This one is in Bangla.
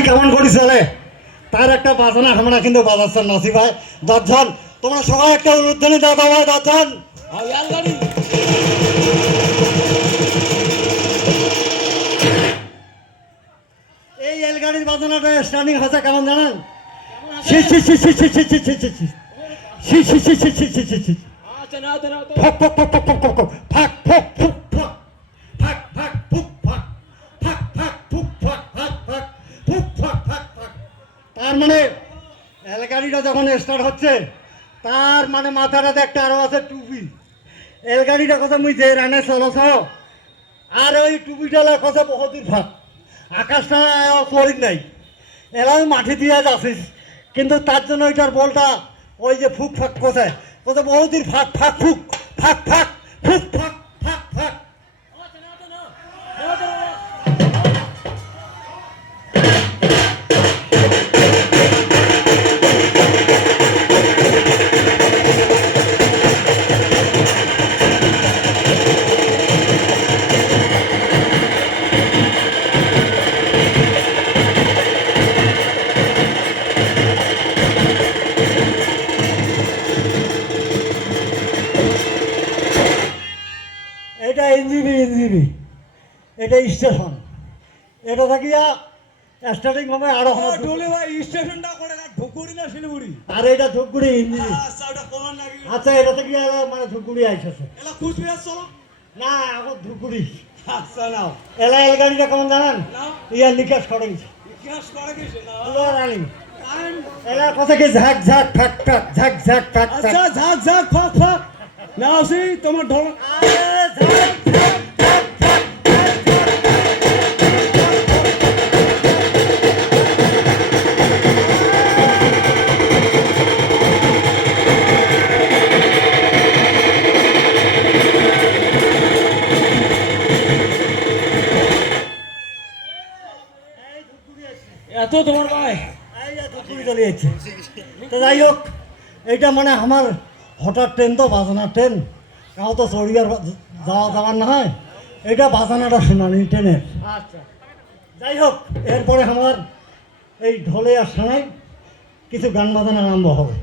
কেমন করি চলে তার একটা বাজনা আমরা কিন্তু বাজাচ্ছেন নাসি ভাই দশজন তোমরা সবাই একটা উদ্যানে দাও ভাই দশজন এই রেলগাড়ির বাজনাটা স্টার্টিং হচ্ছে কেমন জানেন ছি তার মানে রেলগাড়িটা যখন স্টার্ট হচ্ছে, তার মানে মাথাটাতে একটা আরও আছে টুপি। রেলগাড়িটা কথা মুই যে রানে চলছ আর ওই টুপিটা কথা বহুদূর ফাঁক আকাশটা সরির নাই। এলাম মাঠে দিয়ে যাচ্ছিস কিন্তু তার জন্য ওইটার বলটা ওই যে ফুক ফাক কোথায় কোথায় বহুদূর ফাঁক ফুক ফাঁক ফাঁক ফুক ফাঁক ফাঁক এনজিবি এনজিবি এটা স্টেশন। এটা থাকিয়া স্টার্টিং হবে আরও হবে। ডোলে ভাই স্টেশনটা করে না না শিলিগুড়ি? আর এটা ধূপগুড়ি এনজিবি আচ্ছা ওটা কোমান লাগি আচ্ছা এটা থেকে মানে ধূপগুড়ি এলা কুচবিহার চলো না ধূপগুড়ি আচ্ছা নাও। এলা কেমন জানেন? ইয়া নিকাশ করেছে ইতিহাস করে গেছে না রানিং। এলা কথা কি ঝাক ঝাক ঠাক ঠাক ঝাক ঝাক ঠাক ঠাক? আচ্ছা ঝাক ঝাক ফাক ফাক নাও সি তোমার ঢোল। ঝাক এত তোমার ভাই। চলে তো যাই হোক, এইটা মানে আমার হঠাৎ ট্রেন তো বাজানা ট্রেন। কাউ তো চড়িয়ার যাওয়া যাওয়ার না হয়। এটা বাজানাটা শোনানি ট্রেনের আচ্ছা। যাই হোক এরপরে আমার এই ঢোলে আর সানাই কিছু গান বাজানো আরম্ভ হবে।